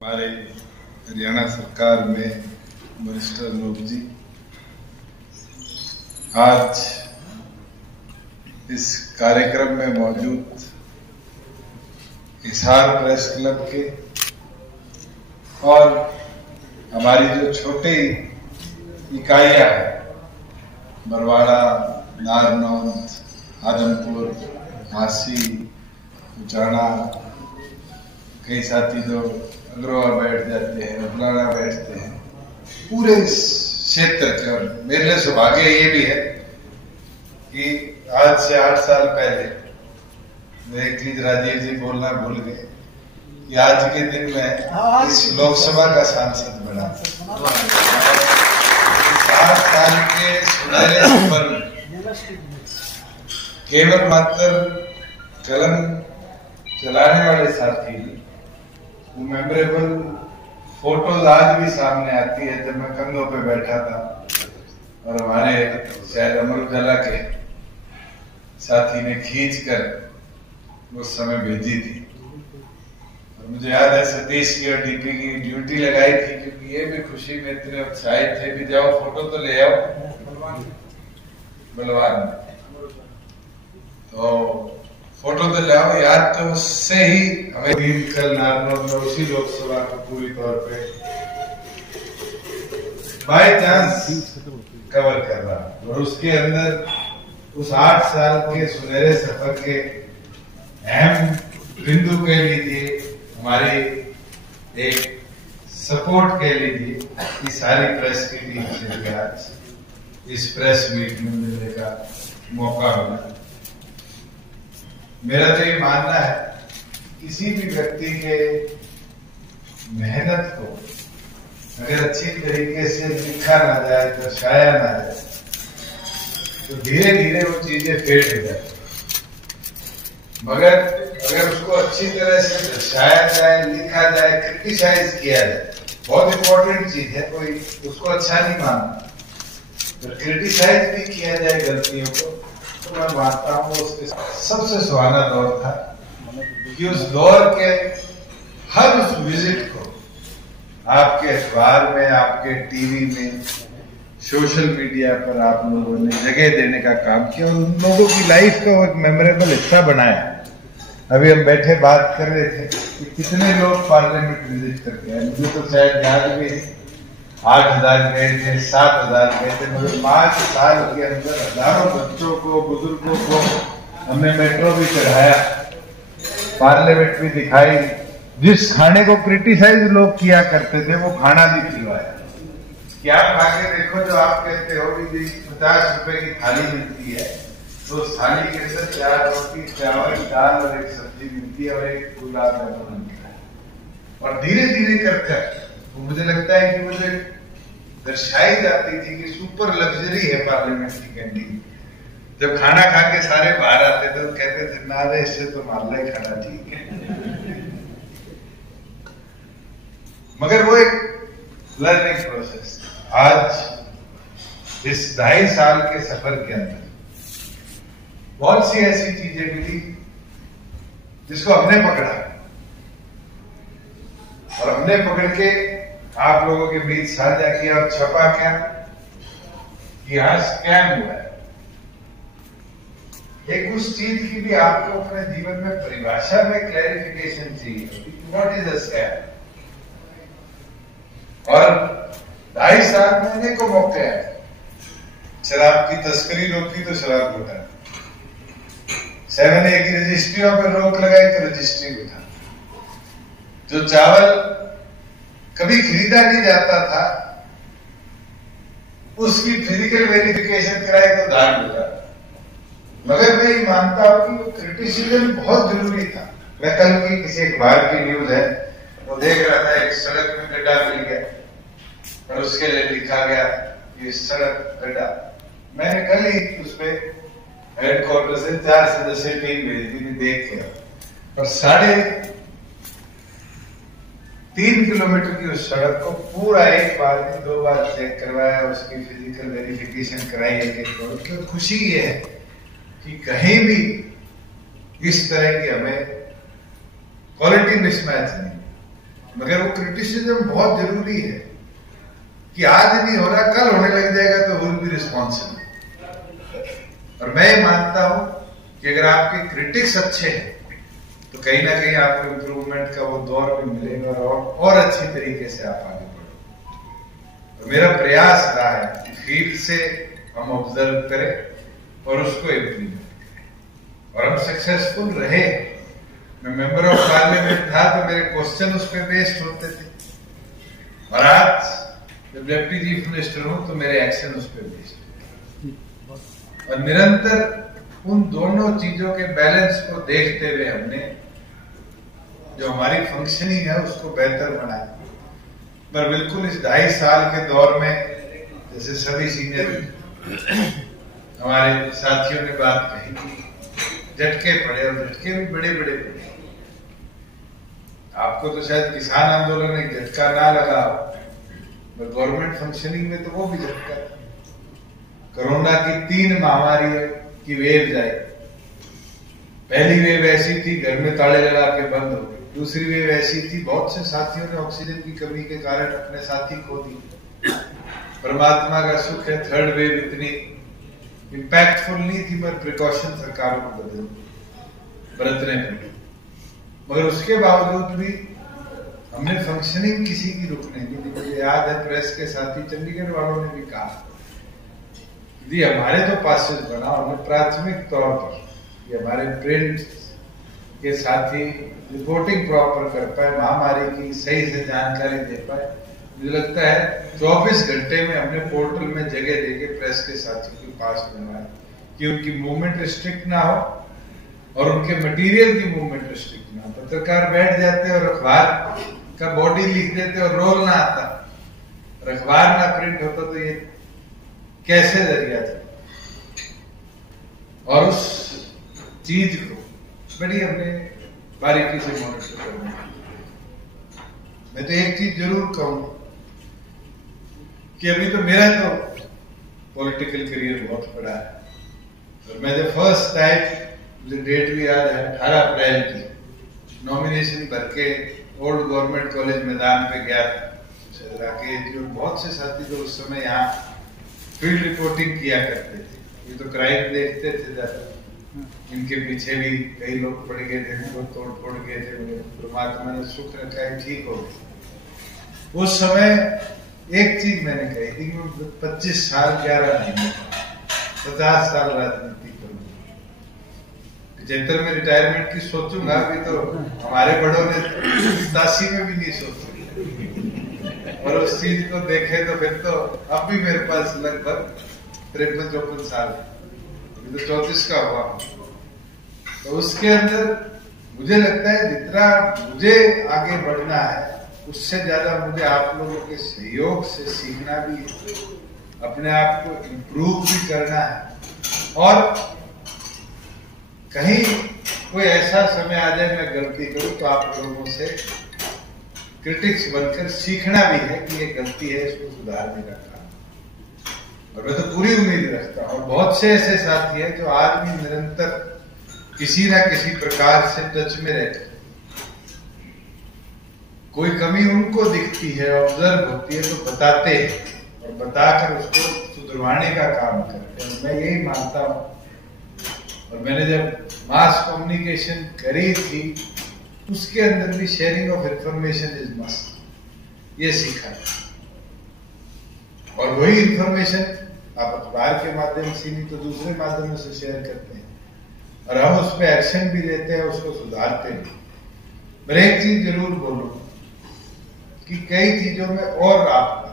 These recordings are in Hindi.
हमारे हरियाणा सरकार में मिनिस्टर अनूप जी आज इस कार्यक्रम में मौजूद हिसार प्रेस क्लब के और हमारी जो छोटी इकाइयां हैं बरवाड़ा, नारनौंद, आदमपुर, झांसी, उचाना, कई साथी तो अग्रवा बैठ जाते हैं, उबलाना बैठते हैं, पूरे इस क्षेत्र के। और मेरे लिए सौभाग्य ये भी है कि आज से 8 साल पहले मैं एक चीज राजीव जी बोलना भूल गए कि आज के दिन में इस लोकसभा का सांसद बना। 7 साल के सुनहरे सफर में केवल मात्र कलम चलाने वाले साथी वो मेमोरेबल फोटोज आज भी सामने आती है जब मैं कंधों पे बैठा था और हमारे शायद अमर उजाला के साथी ने खींचकर उस समय भेजी थी। और मुझे याद है सतीश की और डीपी की ड्यूटी लगाई थी क्योंकि ये भी खुशी में इतने उत्साहित थे कि जाओ फोटो तो ले आओ बलवान, तो फोटो तो लाओ याद। तो उससे ही हमें कल नारनौंद में उसी लोकसभा को पूरी तौर पे बाय चांस कवर कर रहा और उसके अंदर उस 8 साल के सुनहरे सफर के अहम बिंदु कह लीजिए, हमारी एक सपोर्ट कह लीजिए कि सारी प्रेस की टीम से आज इस प्रेस मीट में मिलने का मौका मिला। मेरा तो ये मानना है किसी भी व्यक्ति के मेहनत को अगर अच्छी तरीके से लिखा ना जाए, दर्शाया ना जाए, तो धीरे धीरे वो चीजें फेड हो जाती। मगर अगर उसको अच्छी तरह से दर्शाया जाए, लिखा जाए, क्रिटिसाइज किया जाए, बहुत इंपॉर्टेंट चीज है। कोई उसको अच्छा नहीं मानता, तो क्रिटिसाइज भी किया जाए गलतियों को, तो मैं मानता हूँ उसके सबसे सुहाना दौर था कि उस दौर के हर उस विजिट को आपके अखबार में, आपके टीवी में, सोशल मीडिया पर आप लोगों ने जगह देने का काम किया और उन लोगों की लाइफ का वो एक मेमोरेबल हिस्सा बनाया। अभी हम बैठे बात कर रहे थे कि कितने लोग पार्लियामेंट विजिट करके आए। मुझे तो शायद याद भी 8,000 गए थे, 7,000 गए थे, मगर 5 साल के अंदर हजारों बच्चों को, बुजुर्गों को हमने मेट्रो भी चढ़ाया, पार्लियामेंट भी दिखाई। जिस खाने को क्रिटिसाइज लोग किया करते थे वो खाना भी खिलवाया कि आप खा के देखो, जो आप कहते हो कि 50 रुपए की थाली मिलती है तो उस थाली के अंदर 4 रोटी, चावल, दाल और एक सब्जी मिलती है और एक गुलाब जामुन मिलता है। और धीरे धीरे करके मुझे लगता है कि मुझे दर्शाई जाती थी कि सुपर लग्जरी है पार्लियामेंट की कैंटीन। जब खाना खा के सारे बाहर आते थे तो कहते थे ना रे, इससे तो मामला ही खाना ठीक है। मगर वो एक लर्निंग प्रोसेस। आज इस 2.5 साल के सफर के अंदर बहुत सी ऐसी चीजें मिली जिसको हमने पकड़ा और हमने पकड़ के आप लोगों के बीच साझा किया। और छपा क्या कि आज स्कैम हुआ है। एक उस चीज की भी आपको अपने जीवन में परिभाषा में क्लैरिफिकेशन चाहिए, व्हाट इज अ स्कैम। और 2.5 साल में अनेकों मौके हैं। शराब की तस्करी रोकी तो शराब उठा, 7A की रजिस्ट्रियों पर रोक लगाई तो रजिस्ट्री उठा, जो चावल कभी खरीदा नहीं जाता था उसकी फिजिकल वेरिफिकेशन कराई तो दान उठा। मगर मैं ये मानता हूं कि वो क्रिटिसिज्म बहुत जरूरी था। मैं कल की किसी अखबार की न्यूज है वो देख रहा था, एक सड़क में गड्ढा मिल गया और उसके लिए लिखा गया कि सड़क गड्ढा। मैंने कल ही उस पे हेडक्वार्टर से 4 सदस्य टीम भेज दी, देख के और 3.5 किलोमीटर की उस सड़क को पूरा एक बार में 2 बार चेक करवाया, उसकी फिजिकल वेरिफिकेशन कराई एक। खुशी ये है कि कहीं भी इस तरह की हमें क्वालिटी मिसमैच नहीं। मगर वो क्रिटिसिज्म बहुत जरूरी है कि आज नहीं हो रहा, कल होने लग जाएगा तो विल बी रिस्पॉन्सिबल। और मैं ये मानता हूं कि अगर आपके क्रिटिक्स अच्छे हैं तो कहीं ना कहीं आपको इम्प्रूवमेंट का वो दौर भी मिलेगा और अच्छी तरीके से आप आगे बढ़ो। तो मेरा प्रयास रहा है कि फील्ड से हम ऑब्जर्व करें और उसको इम्प्लीमेंट करें, और हम सक्सेसफुल रहे। मैं मेंबर ऑफ पार्लियामेंट था तो मेरे क्वेश्चन उस पर बेस्ड होते थे, और आज जब डिप्टी चीफ मिनिस्टर हूं तो मेरे एक्शन उस पर बेस्ड। और निरंतर उन दोनों चीजों के बैलेंस को देखते हुए हमने जो हमारी फंक्शनिंग है उसको बेहतर बनाया। पर बिल्कुल इस 2.5 साल के दौर में, जैसे सभी सीनियर हमारे साथियों ने बात कही, झटके पड़े, और झटके भी बड़े बड़े पड़े। आपको तो शायद किसान आंदोलन एक झटका ना लगा, पर गवर्नमेंट फंक्शनिंग में तो वो भी झटका था। कोरोना की 3 महामारी की वेव आई। पहली वेव ऐसी थी घर में ताले लगा के बंद हो गई, दूसरी वेव ऐसी थी बहुत से साथियों ने ऑक्सीजन की कमी के कारण अपने साथी खो दिए। परमात्मा का सुख है थर्ड वेव इतनी इम्पैक्टफुल नहीं थी, पर प्रिकॉशन सरकारों को बरतने पड़ी। मगर उसके बावजूद भी हमने फंक्शनिंग किसी की रुकने नहीं दी। मुझे याद है प्रेस के साथी चंडीगढ़ वालों ने भी कहा जी हमारे तो पासेस बना, हमने प्राथमिक तौर पर कि हमारे प्रिंट के साथी रिपोर्टिंग प्रॉपर कर पाए, महामारी की सही से जानकारी दे पाए। मुझे लगता है 24 घंटे में हमने पोर्टल में जगह देके प्रेस के साथियों के पास बनवाए कि उनकी मूवमेंट रिस्ट्रिक्ट ना हो और उनके मटेरियल की मूवमेंट रिस्ट्रिक्ट ना हो। पत्रकार बैठ जाते और अखबार का बॉडी लिख देते और रोल ना आता, और अखबार ना प्रिंट होता तो ये कैसे जरिया था। और उस चीज को बड़ी हमने बारीकी से मॉनिटर करना। मैं तो एक चीज जरूर कहूं कि अभी तो मेरा तो पॉलिटिकल करियर बहुत बड़ा है, और मैं जब फर्स्ट टाइम, मुझे डेट भी याद है 18 अप्रैल की, नॉमिनेशन भर के ओल्ड गवर्नमेंट कॉलेज मैदान पे गया था। जो बहुत से साथी तो उस समय यहाँ फील्ड रिपोर्टिंग किया करते थे, ये तो क्राइम देखते थे ज्यादा, इनके पीछे भी कई लोग पड़ गए थे, तोड़ फोड़ गए थे, परमात्मा ने सुख रखा है ठीक हो गए। उस समय एक चीज मैंने कही थी कि 25 साल 11 महीने 50 साल राजनीति करूंगा, 75 में रिटायरमेंट की सोचूंगा। अभी तो हमारे बड़ों ने 87 में भी नहीं सोचा, और उस चीज को देखे तो फिर तो अब भी मेरे पास लगभग 53-54 साल है, अभी तो 34 का हुआ। तो उसके अंदर मुझे लगता है जितना मुझे आगे बढ़ना है उससे ज्यादा मुझे आप लोगों के सहयोग से सीखना भी है, अपने आप को इम्प्रूव भी करना है। और कहीं कोई ऐसा समय आ जाए मैं गलती करूं तो आप लोगों से क्रिटिक्स बनकर सीखना भी है कि ये गलती है, इसको सुधारने का काम। और मैं तो पूरी उम्मीद रखता हूं, और बहुत से ऐसे साथी हैं जो आज भी निरंतर किसी ना किसी प्रकार से टच में रहते, कोई कमी उनको दिखती है, ऑब्जर्व होती है तो बताते हैं और बताकर उसको सुधरवाने का काम करते हैं। मैं यही मानता हूं, और मैंने जब मास कम्युनिकेशन करी थी उसके अंदर भी sharing of information is must, ये सीखा। और वही इंफॉर्मेशन आप अखबार के माध्यम से नहीं तो दूसरे माध्यमों से शेयर करते हैं, और हम उस पर एक्शन भी लेते हैं, उसको सुधारते हैं। पर एक चीज जरूर बोलूं कि कई चीजों में और आपका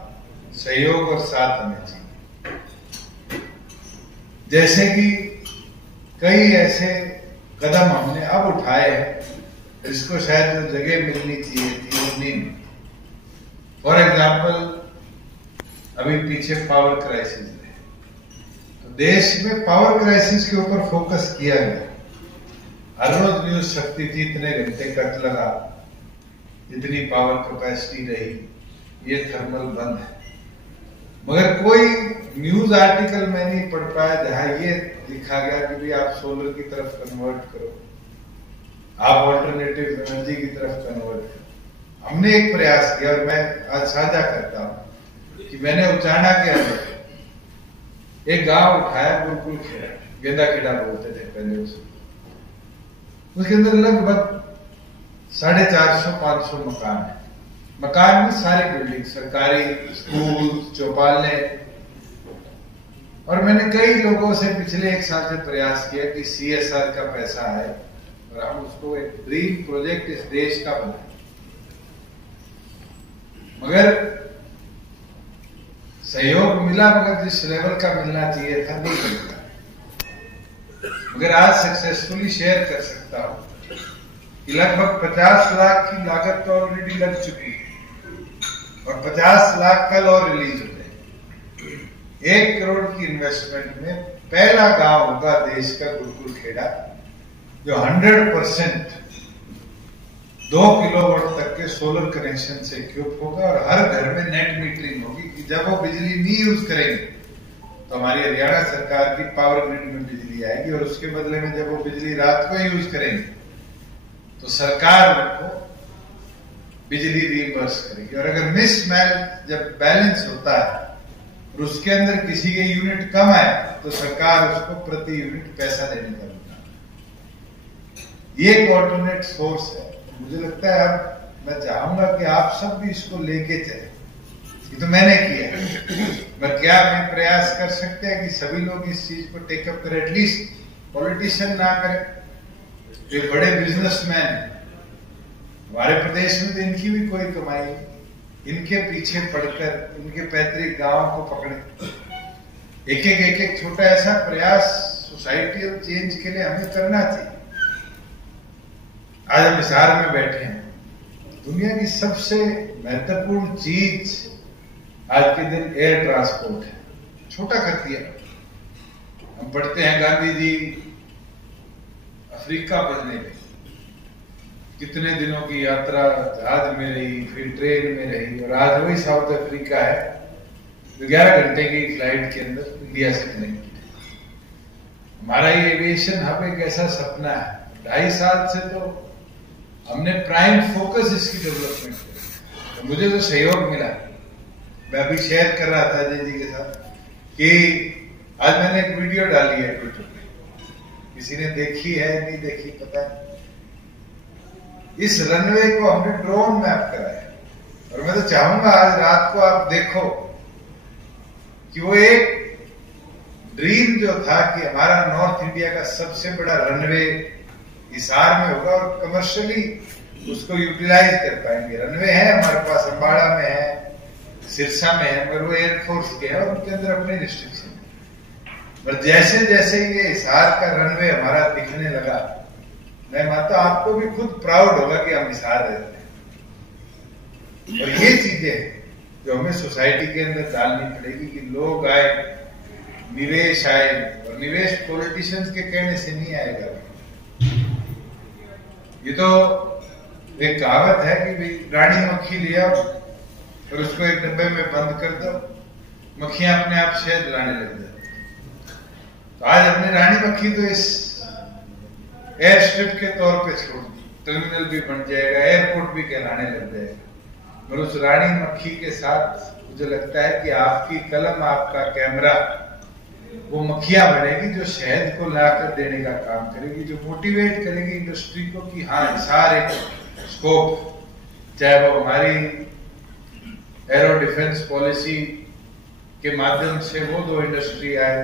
सहयोग और साथ हमें चाहिए। जैसे कि कई ऐसे कदम हमने अब उठाए हैं जिसको शायद जो जगह मिलनी चाहिए थी वो नहीं। फॉर एग्जाम्पल अभी पीछे पावर क्राइसिस है, तो देश में पावर क्राइसिस के ऊपर फोकस किया गया। हर रोज न्यूज शक्ति थी, इतने घंटे कट लगा, इतनी पावर कैपेसिटी रही, ये थर्मल बंद है। मगर कोई न्यूज आर्टिकल मैं नहीं पढ़ पाया जहां ये लिखा गया कि भाई आप सोलर की तरफ कन्वर्ट करो, आप ऑल्टरनेटिव एनर्जी की तरफ कन्वर्ट करो, हमने एक प्रयास किया और मैं आज साझा करता हूं कि मैंने उचाना के अंदर एक गांव उठाया, गुरुकुल खेड़ा, गेंदा खेड़ा बोलते थे पहले उसके अंदर लगभग 450-500 मकान है। मकान में सारी बिल्डिंग, सरकारी स्कूल, चौपाले। और मैंने कई लोगों से पिछले 1 साल से प्रयास किया कि CSR का पैसा आए और हम उसको एक ड्रीम प्रोजेक्ट इस देश का बनाए, मगर सहयोग मिला, मगर जिस लेवल का मिलना चाहिए था नहीं मिला। मगर आज सक्सेसफुली शेयर कर सकता हूं कि लगभग 50 लाख की लागत तो ऑलरेडी लग चुकी है और 50 लाख कल और रिलीज हो जाए। 1 करोड़ की इन्वेस्टमेंट में पहला गांव होगा देश का गुरुकुल खेड़ा जो 100% 2 किलोवाट तक के सोलर कनेक्शन से इक्विप होगा और हर घर में नेट मीटरिंग होगी कि जब वो बिजली नहीं यूज करेंगे तो हमारी हरियाणा सरकार की पावर ग्रिड में बिजली आएगी और उसके बदले में जब वो बिजली रात को यूज करेंगे तो सरकार उनको बिजली रिइंबर्स करेगी। और अगर मिसमैच जब बैलेंस होता है और उसके अंदर किसी के यूनिट कम आए तो सरकार उसको प्रति यूनिट पैसा देने का होता है। ये एक ऑल्टरनेट सोर्स है। मुझे लगता है अब मैं चाहूंगा कि आप सब भी इसको लेके चले। ये तो मैंने किया, मगर क्या मैं प्रयास कर सकते हैं कि सभी लोग इस चीज को टेकअप करें? एटलीस्ट पॉलिटिशियन ना करें, जो बड़े बिजनेसमैन हमारे प्रदेश में तो इनकी भी कोई कमाई नहीं, इनके पीछे पड़कर इनके पैतृक गांवों को पकड़े। एक छोटा ऐसा प्रयास सोसाइटी चेंज के लिए हमें करना चाहिए। आज हम हिसार में बैठे हैं, दुनिया की सबसे महत्वपूर्ण चीज आज के दिन एयर ट्रांसपोर्ट है। छोटा कर दिया। हम पढ़ते हैं गांधी जी अफ्रीका बजने में कितने दिनों की यात्रा जहाज में रही, फिर ट्रेन में रही, और आज वही साउथ अफ्रीका है जो 11 घंटे की फ्लाइट के अंदर इंडिया से कनेक्टेड है। हमारा ये एविएशन हब एक ऐसा सपना है। 2.5 साल से तो हमने प्राइम फोकस इसकी डेवलपमेंट की। तो मुझे तो सहयोग मिला। मैं अभी शेयर कर रहा था अजय जी के साथ कि आज मैंने एक वीडियो डाली है ट्विटर पे, किसी ने देखी है नहीं देखी पता नहीं। इस रनवे को हमने ड्रोन मैप कराया और मैं तो चाहूंगा आज रात को आप देखो कि वो एक ड्रीम जो था कि हमारा नॉर्थ इंडिया का सबसे बड़ा रनवे हिसार में होगा और कमर्शियली उसको यूटिलाइज कर पाएंगे। रनवे है हमारे पास, अम्बाड़ा में है, सिरसा में है, मगर वो एयरफोर्स के है और उनके अंदर अपने रिस्ट्रिक्शन है। पर जैसे जैसे ये हिसार का रनवे हमारा दिखने लगा, मैं मानता आपको भी खुद प्राउड होगा कि हम हिसार रहते हैं। और ये चीजें जो हमें सोसाइटी के अंदर डालनी पड़ेगी कि लोग आए, निवेश आए, और निवेश पॉलिटिशियंस के कहने से नहीं आएगा। ये तो एक कहावत है कि भाई रानी मक्खी लिया और उसको एक डब्बे में बंद कर दो, मक्खियां अपने आप शहद लाने लग जाती। तो आज हमने रानी मक्खी तो इस एयर स्ट्रिप के तौर पे छोड़ दी, टर्मिनल भी बन जाएगा, एयरपोर्ट भी कहलाने लग जाएगा। और उस रानी मक्खी के साथ मुझे लगता है कि आपकी कलम, आपका कैमरा, वो मक्खियां बनेगी जो शहद को लाकर देने का काम करेगी, जो मोटिवेट करेगी इंडस्ट्री को कि हाँ सारे स्कोप, चाहे वो हमारी एरो डिफेंस पॉलिसी के माध्यम से वो 2 इंडस्ट्री आए,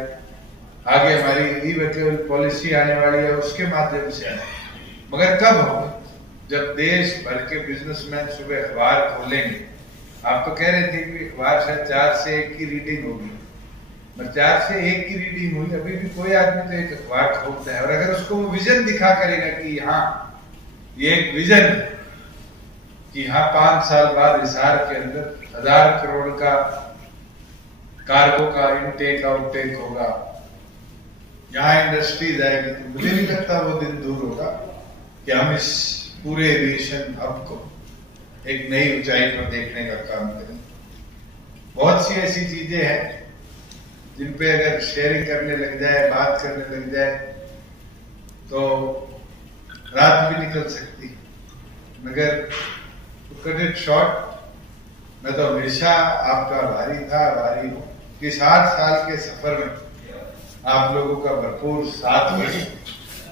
आगे हमारी ई व्हीकल पॉलिसी आने वाली है उसके माध्यम से आए। मगर कब होगा? जब देश भर के बिजनेसमैन सुबह अखबार खोलेंगे। आप तो कह रहे थे कि अखबार शायद 4 से 1 की रीडिंग होगी, 4 से 1 की रीडिंग हुई, अभी भी कोई आदमी तो एक अखबार खोलता है और अगर उसको वो विजन दिखा करेगा कि हाँ ये एक विजन है कि हाँ 5 साल बाद हिसार के अंदर 1000 करोड़ का कार्गो का इनटेक आउटटेक होगा, यहाँ इंडस्ट्रीज आएगी, तो मुझे नहीं लगता वो दिन दूर होगा कि हम इस पूरे एविएशन हब को एक नई ऊंचाई पर देखने का काम करें। बहुत सी ऐसी चीजें हैं जिन पे अगर शेयरिंग करने लग जाए, बात करने लग जाए तो रात भी निकल सकती, मगर कट इट शॉर्ट, मैं तो हमेशा आपका आभारी था, आभारी हूँ कि 60 साल के सफर में आप लोगों का भरपूर साथ मिले,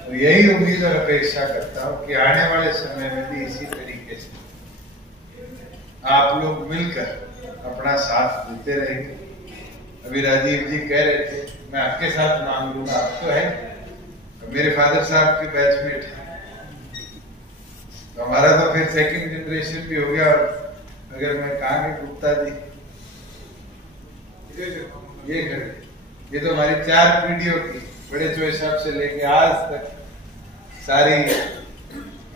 और यही उम्मीद और अपेक्षा करता हूँ कि आने वाले समय में भी इसी तरीके से आप लोग मिलकर अपना साथ देते रहेंगे। अभी राजीव जी कह रहे थे मैं आपके साथ मांग लूंगा, आप तो है, मेरे फादर साहब के बैचमेट हैं, तो हमारा तो फिर सेकंड जनरेशन भी हो गया। और अगर मैं कहा कि गुप्ता जी ये तो हमारी 4 पीढ़ियों की बड़े चोए साहब से लेके आज तक सारी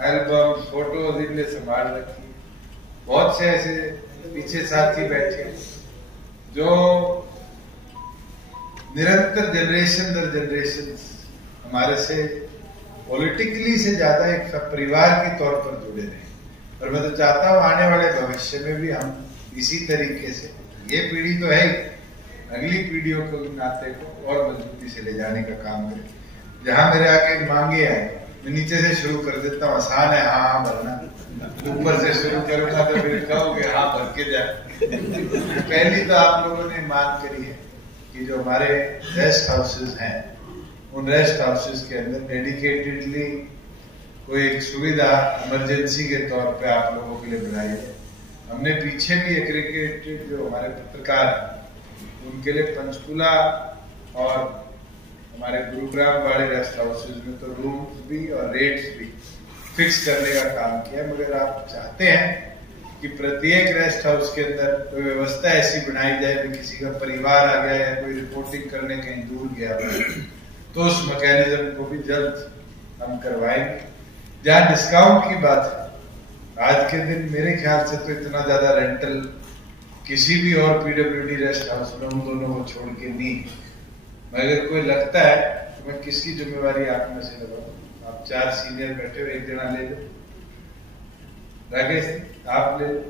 एल्बम फोटोज इनने संभाल रखी। बहुत से ऐसे पीछे साथी बैठे जो निरंतर जनरेशन दर जनरेशन हमारे से पॉलिटिकली से ज्यादा एक परिवार के तौर पर जुड़े रहे। और मैं तो चाहता हूं आने वाले भविष्य में भी हम इसी तरीके से, ये पीढ़ी तो है ही, अगली पीढ़ियों को नाते को और मजबूती से ले जाने का काम करें। जहां मेरे आगे मांगे आए, मैं नीचे से शुरू कर देता हूँ, आसान है हाँ हाँ भरना, ऊपर से शुरू करूंगा तो फिर कहोगे हाँ भर के जाए। पहली तो आप लोगों ने मांग करी है कि जो हमारे रेस्ट हाउसेज हैं, उन रेस्ट हाउसेज के अंदर डेडिकेटेडली कोई एक सुविधा इमरजेंसी के तौर पे आप लोगों के लिए बनाई है। हमने पीछे भी एग्रीगेटेड जो हमारे पत्रकार हैं उनके लिए पंचकुला और हमारे गुरुग्राम वाले रेस्ट हाउसेज में तो रूम्स भी और रेट्स भी फिक्स करने का काम किया। मगर आप चाहते हैं कि प्रत्येक रेस्ट हाउस के अंदर कोई व्यवस्था ऐसी बनाई जाए कि किसी का परिवार आ गया या कोई रिपोर्टिंग करने कहीं दूर गया तो उस मैकेनिज्म को भी जल्द हम करवाएंगे। जहां डिस्काउंट की बात है, आज के दिन मेरे ख्याल से तो इतना ज्यादा रेंटल किसी भी और पीडब्ल्यूडी रेस्ट हाउस में उन दोनों को छोड़ के नहीं। मगर कोई लगता है तो मैं किसकी जिम्मेवारी आप में से लगाऊं? आप 4 सीनियर बैठे हो, एक जना ले लो, राकेश आप ले लो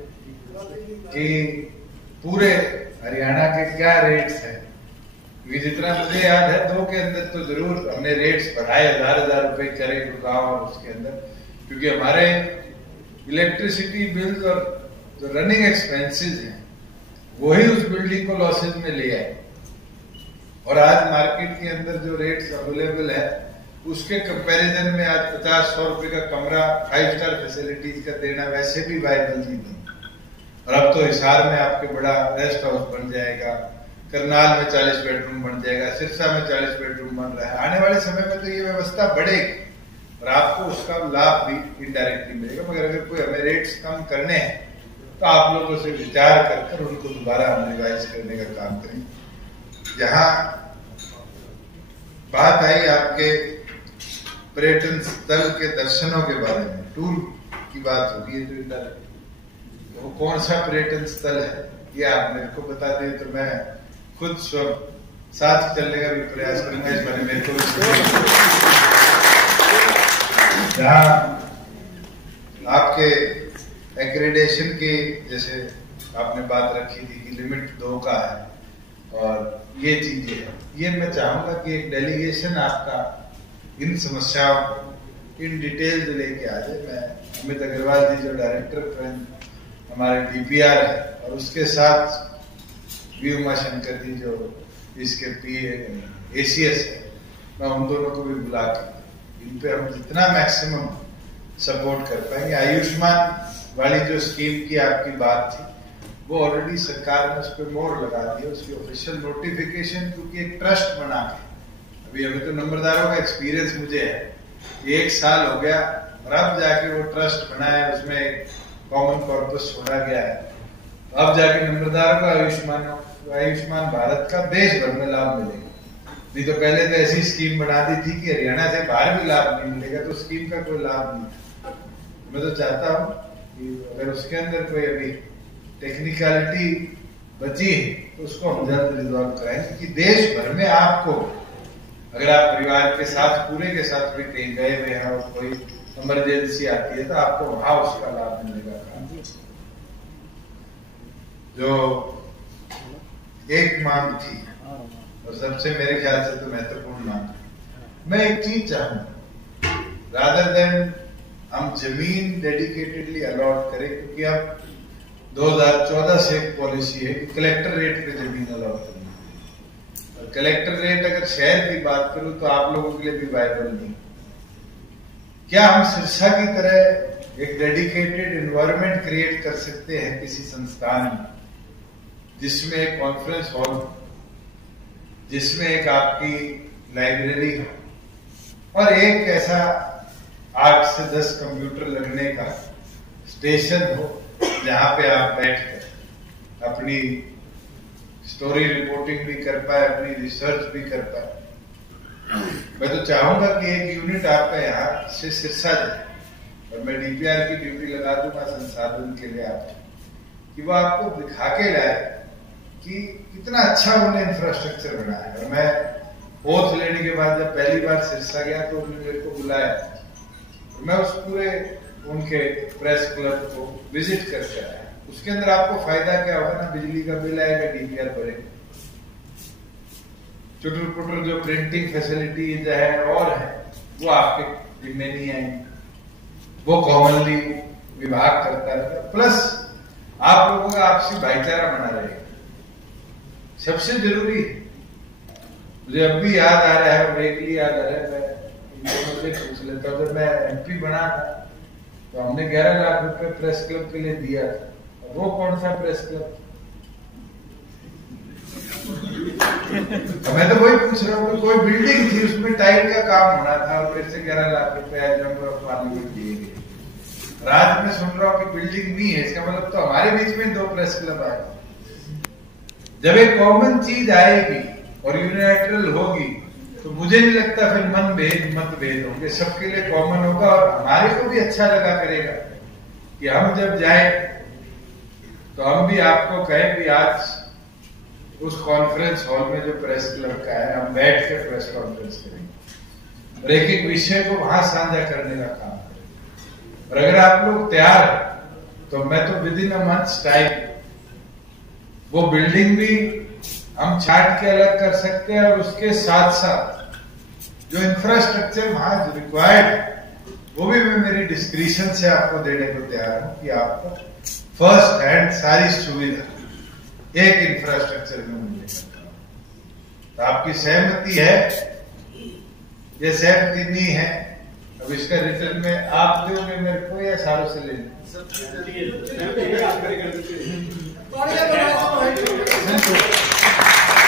कि पूरे हरियाणा के क्या रेट्स हैं। क्योंकि जितना मुझे याद है 2 के अंदर तो जरूर हमने रेट्स बढ़ाए, 1000 रुपए करे गुड़गांव और उसके अंदर, क्योंकि हमारे इलेक्ट्रिसिटी बिल्स और जो रनिंग एक्सपेंसेस हैं वही उस बिल्डिंग को लॉसेज में ले आए। और आज मार्केट के अंदर जो रेट्स अवेलेबल है उसके कंपैरिजन में आज 50-100 रुपए का कमरा 5 स्टार फैसिलिटीज का देना वैसे भी वायबल नहीं। और अब तो हिसार में आपके बड़ा रेस्ट हाउस बन जाएगा, करनाल में 40 बेडरूम बन जाएगा, सिरसा में 40 बेडरूम बन रहा है। आने वाले समय में तो ये व्यवस्था बढ़ेगी और आपको उसका लाभ भी इनडायरेक्टली मिलेगा। मगर अगर कोई हमें रेट्स कम करने हैं तो आप लोगों से विचार कर उनको दोबारा हम रिवाइज करने का काम करें। जहां बात आई आपके पर्यटन स्थल के दर्शनों के बारे में, टूर की बात होगी, जो इनडायरेक्ट वो कौन सा पर्यटन स्थल है ये आप मेरे को बता दें तो मैं खुद साथ चलने का भी प्रयास करूंगा इस बारे में। तो जहाँ आपके एक्रेडिटेशन की जैसे आपने बात रखी थी कि लिमिट 2 का है और ये चीजें है, ये मैं चाहूंगा कि एक डेलीगेशन आपका इन समस्याओं को इन डिटेल लेके आ जाए। मैं अमित अग्रवाल जी जो डायरेक्टर हमारे डीपीआर है और उसके साथ वी उमाशंकर जी जो इसके एसीएस है, मैं उन दोनों को भी बुला के इन पे हम जितना मैक्सिमम सपोर्ट कर पाएंगे। आयुष्मान वाली जो स्कीम की आपकी बात थी वो ऑलरेडी सरकार ने उस पर मोहर लगा दी है, उसकी ऑफिशियल नोटिफिकेशन, क्योंकि एक ट्रस्ट बना के अभी तो नंबरदारों का एक्सपीरियंस मुझे है, 1 साल हो गया और अब जाके वो ट्रस्ट बना है, उसमें कॉमन कॉर्पस छोड़ा गया है। अब जाके नंबरदारों को आयुष्मान भारत का देश भर में लाभ मिलेगा। नहीं तो पहले तो ऐसी स्कीम बना दी थी कि हरियाणा से बाहर भी लाभ नहीं मिलेगा, तो स्कीम का कोई लाभ नहीं। मैं तो चाहता हूँ कि अगर उसके अंदर कोई अभी टेक्निकलिटी बची है तो उसको हम जल्द रिजॉल्व कराएंगे कि देश भर में आपको, अगर आप परिवार के साथ पूरे के साथ भी कहीं गए हुए हैं और कोई इमरजेंसी आती है तो आपको वहां उसका लाभ मिलने का काम। जो एक मांग थी और सबसे मेरे ख्याल से तो महत्वपूर्ण मांग, मैं एक चीज चाहूंगा, रादर देन हम जमीन डेडिकेटेडली अलॉट करें, क्योंकि अब 2014 से एक पॉलिसी है कि कलेक्टर रेट पे जमीन अलॉट करनी है। और कलेक्टर रेट अगर शहर की बात करूं तो आप लोगों के लिए भी वायबल नहीं। क्या हम सिरसा की तरह एक डेडिकेटेड एनवायरनमेंट क्रिएट कर सकते हैं किसी संस्थान में, जिसमें एक कॉन्फ्रेंस हॉल, जिसमें एक आपकी लाइब्रेरी है और एक ऐसा 8 से 10 कंप्यूटर लगने का स्टेशन हो, जहां पे आप बैठकर अपनी स्टोरी रिपोर्टिंग भी कर पाए, अपनी रिसर्च भी कर पाए। मैं तो चाहूंगा कि एक यूनिट आपका यहाँ से सिरसा जाए और मैं डीपीआर की ड्यूटी लगा दूंगा संसाधन के लिए आपको, कि वो आपको दिखा के लाए कि कितना अच्छा उन्होंने इंफ्रास्ट्रक्चर बनाया है। और मैं ओथ लेने के बाद जब पहली बार सिरसा गया तो उन्होंने मेरे को बुलाया, मैं उस पूरे उनके प्रेस क्लब को विजिट करके आया। उसके अंदर आपको फायदा क्या होगा ना, बिजली का बिल आएगा, डीपीआर भरेगा, चुटुर पुटुर जो प्रिंटिंग फैसिलिटीज है और है वो आपके जिम्मे नहीं आएंगे, वो कॉमनली विभाग करता है। प्लस आप लोगों का आपसी भाईचारा बना रहेगा, सबसे जरूरी है। मुझे अब भी याद आ रहा है, ब्रेकली याद आ रहा है, मैं इन दोनों से पूछ लेता हूँ। जब मैं एमपी बना था तो हमने 11 लाख रुपए प्रेस क्लब के लिए दिया था। वो कौन सा प्रेस क्लब? मैं तो वही पूछ रहा हूँ, कोई बिल्डिंग थी, उसमें टाइल का काम होना था और फिर से 11 लाख रुपए एज मेंबर ऑफ पार्लियामेंट दिए गए। रात में सुन रहा हूँ कि बिल्डिंग नहीं है, इसका मतलब तो हमारे बीच में 2 प्रेस क्लब आए। जब एक कॉमन चीज आएगी और यूनिलैटरल होगी तो मुझे नहीं लगता फिर मतभेद होंगे, सबके लिए कॉमन होगा। और हमारे को भी अच्छा लगा करेगा कि हम जब जाए तो हम भी आपको कहें कि आज उस कॉन्फ्रेंस हॉल में जो प्रेस क्लब का है, हम बैठ कर प्रेस कॉन्फ्रेंस करेंगे और एक एक विषय को वहां साझा करने का काम करेंगे। और अगर आप लोग तैयार हैं तो मैं तो with in a month time वो बिल्डिंग भी हम छाट के अलग कर सकते हैं, और उसके साथ साथ जो इंफ्रास्ट्रक्चर वहां रिक्वायर्ड वो भी मैं मेरी डिस्क्रिप्शन से आपको देने को तैयार हूं कि आपको फर्स्ट हैंड सारी सुविधा एक इंफ्रास्ट्रक्चर में मिल सकता। तो आपकी सहमति है? ये सहमति नहीं है, अब इसका रिटर्न में आप दोगे मेरे को या सारों से लेंगे?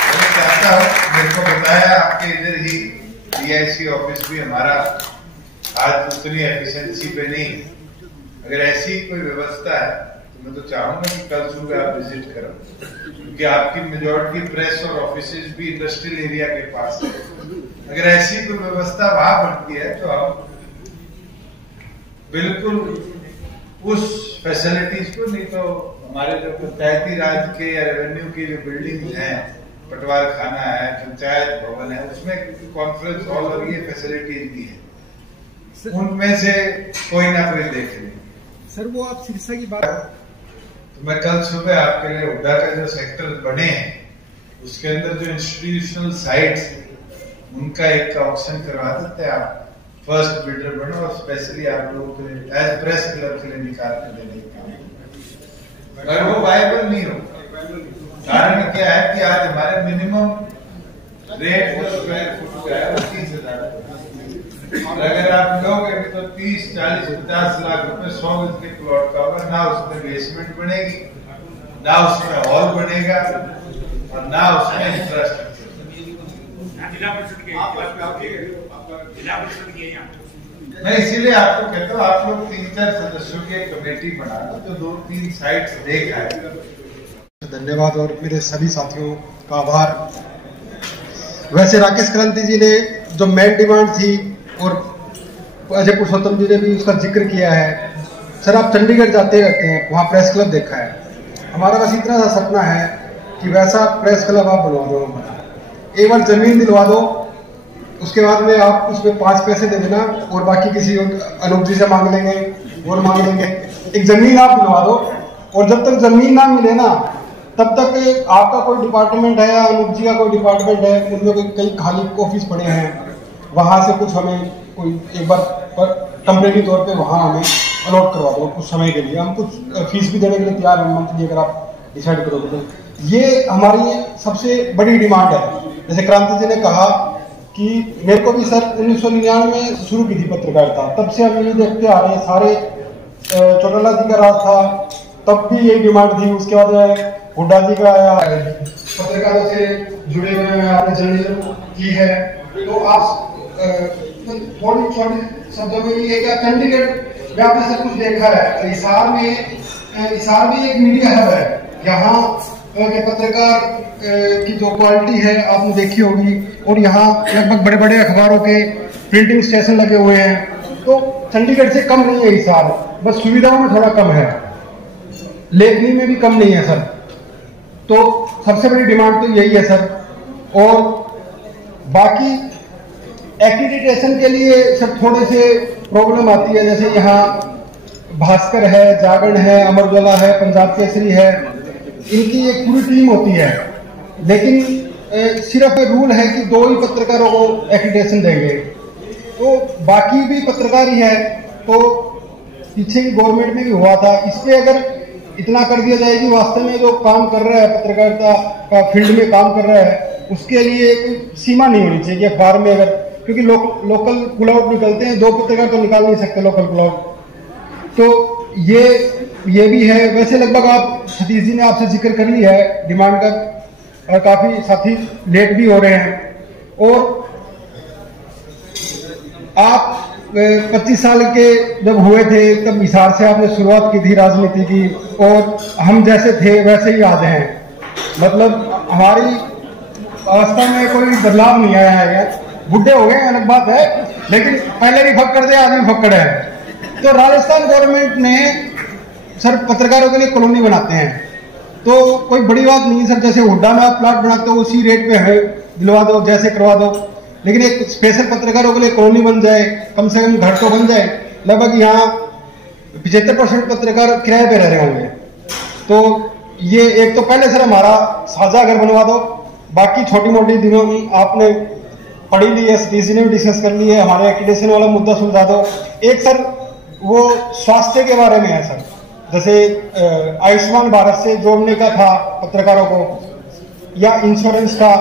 मैं चाहता हूँ, मेरे को बताया आपके इधर ही डीआईसी ऑफिस भी हमारा आज उतनी एफिशिएंसी पे नहीं। अगर ऐसी कोई व्यवस्था है तो मैं तो चाहूंगा कि कल सुबह आप विजिट करो, क्योंकि आपकी मेजॉरिटी प्रेस और ऑफिसेज भी इंडस्ट्रियल एरिया के पास है। अगर ऐसी कोई व्यवस्था वहां बनती है तो हम बिल्कुल उस फैसिलिटीज को, नहीं तो हमारे जो पंचायती राज के या रेवेन्यू की जो बिल्डिंग है, पटवार खाना है, पंचायत भवन है, उसमें कॉन्फ्रेंस हॉल और ये फैसिलिटीज भी है, उनमें से कोई ना कोई देख ले। सर वो आप सिरसा की बात, तो मैं कल सुबह आपके लिए हुड्डा का जो सेक्टर बने हैं उसके अंदर जो इंस्टीट्यूशनल साइट्स उनका एक ऑप्शन करवा देते हैं। आप फर्स्ट बिल्डर बनो और स्पेशली आप लोगों के लिए एज प्रेस क्लब के लिए निकाल के देने का काम। अगर वो वायबल नहीं होगा, कारण क्या है कि आज हमारे मिनिमम रेट पर स्क्वायर फुट का है 30,000। अगर आप लोगे तो 30, 40, 50 लाख रुपए 100 गज के प्लॉट का होगा। ना उसमें बेसमेंट बनेगी, ना उसमें हॉल बनेगा और ना उसमें इंफ्रास्ट्रक्चर। मैं इसीलिए आपको कहता हूँ, आप लोग 3-4 सदस्यों की एक कमेटी बना लो जो 2-3 साइट्स देख आए। धन्यवाद और मेरे सभी साथियों का आभार। वैसे राकेश क्रांति जी ने जो मेन डिमांड थी और अजय पुरुषोत्तम जी ने भी उसका जिक्र किया है। सर आप चंडीगढ़ जाते रहते हैं, वहाँ प्रेस क्लब देखा है। हमारा बस इतना सा सपना है कि वैसा प्रेस क्लब आप बनवा दो, एक बार जमीन दिलवा दो, उसके बाद में आप उसमें 5 पैसे दे देना और बाकी किसी अनूप जी से मांग लेंगे और मांग लेंगे। एक जमीन आप दिलवा दो और जब तक जमीन ना मिले ना तब तक आपका कोई डिपार्टमेंट है या अनूप जी का कोई डिपार्टमेंट है, उनमें कई खाली ऑफिस पड़े हैं, वहां से कुछ हमें कोई एक बार टेम्परेरी तौर पे वहाँ हमें अलॉट करवा दो कुछ समय के लिए। हम कुछ फीस भी देने के लिए तैयार हैं मंथली, अगर आप डिसाइड करोगे तो। ये हमारी सबसे बड़ी डिमांड है। जैसे क्रांति जी ने कहा कि मेरे को भी सर 1999 में शुरू की थी पत्रकारिता, तब से हम ये देखते आ रहे हैं, सारे चौटाला जी का राज था तब भी यही डिमांड थी, उसके बाद हुड्डा जी का आया, पत्रकारों से जुड़े हुए हैं, आपने जर्नलिज्म की है। तो आप थोड़ी छोटे शब्दों में ये क्या चंडीगढ़ में आपने सब कुछ देखा है, हिसार में एक मीडिया हब है, यहाँ के पत्रकार की जो क्वालिटी है आपने देखी होगी, और यहाँ लगभग बड़े बड़े अखबारों के प्रिंटिंग स्टेशन लगे हुए हैं। तो चंडीगढ़ से कम नहीं है हिसार, बस सुविधाओं में थोड़ा कम है, लेखनी में भी कम नहीं है सर। तो सबसे बड़ी डिमांड तो यही है सर। और बाकी एक्रीडिटेशन के लिए सर थोड़े से प्रॉब्लम आती है, जैसे यहाँ भास्कर है, जागरण है, अमर उजाला है, पंजाब केसरी है, इनकी एक पूरी टीम होती है, लेकिन सिर्फ रूल है कि 2 ही पत्रकारों को एक्रीडिटेशन देंगे, तो बाकी भी पत्रकार ही है। तो पीछे की गवर्नमेंट में भी हुआ था, इस पे अगर इतना कर दिया जाए कि वास्तव में जो काम कर रहा है, पत्रकारिता का फील्ड में काम कर रहा है, उसके लिए कोई सीमा नहीं होनी चाहिए अखबार में। अगर क्योंकि लोकल पुल आउट निकलते हैं, 2 पत्रकार तो निकाल नहीं सकते लोकल पुल आउट, तो ये भी है। वैसे लगभग आप सतीश जी ने आपसे जिक्र कर लिया है डिमांड का, और काफी साथी लेट भी हो रहे हैं। और आप 25 साल के जब हुए थे तब हिसार से आपने शुरुआत की थी राजनीति की, और हम जैसे थे वैसे ही आज हैं। मतलब हमारी अवस्था में कोई बदलाव नहीं आया है, बुढ़े हो गए अलग बात है, लेकिन पहले भी फक्कड़ थे, आज भी फक्कड़ है। तो राजस्थान गवर्नमेंट ने सर पत्रकारों के लिए कॉलोनी बनाते हैं, तो कोई बड़ी बात नहीं सर। जैसे हुड्डा में आप प्लाट बनाते हो उसी रेट पे हमें दिलवा दो, जैसे करवा दो, लेकिन एक स्पेशल पत्रकारों के लिए कॉलोनी बन जाए, कम से कम घर तो बन जाए। लगभग यहाँ 75% पत्रकार किराए पे रह रहे होंगे, तो ये एक तो पहले सर हमारा साझा घर बनवा दो, बाकी छोटी मोटी दिनों में आपने पढ़ी ली है, सतीश जी ने भी डिस्कस कर ली है, हमारे एक्रीडिटेशन वाला मुद्दा सुलझा दो। एक सर वो स्वास्थ्य के बारे में है सर, जैसे आयुष्मान भारत से जोड़ने का था पत्रकारों को, या इंश्योरेंस का,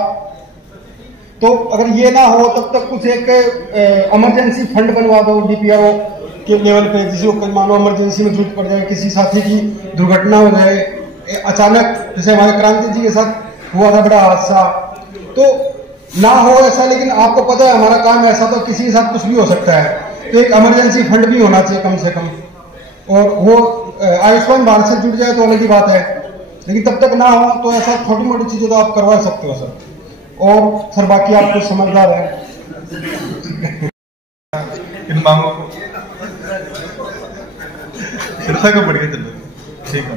तो अगर ये ना हो तब तक कुछ एक इमरजेंसी फंड बनवा दो डीपीआरओ के लेवल पे, जिसको कोई मानो इमरजेंसी में जरूरत पड़ जाए, किसी साथी की दुर्घटना हो जाए अचानक, जैसे हमारे क्रांति जी के साथ हुआ था बड़ा हादसा, तो ना हो ऐसा। लेकिन आपको पता है हमारा काम ऐसा, तो किसी के साथ कुछ भी हो सकता है, तो एक इमरजेंसी फंड भी होना चाहिए कम से कम। और वो आयुष्मान भारत से जुड़ जाए तो अलग ही बात है, लेकिन तब तक ना हो तो ऐसा छोटी मोटी चीजें तो आप करवा सकते हो सर। और सर बाकी आप कुछ समझदार है इन मांगों को सिरसा को बढ़िया चल रही, ठीक है।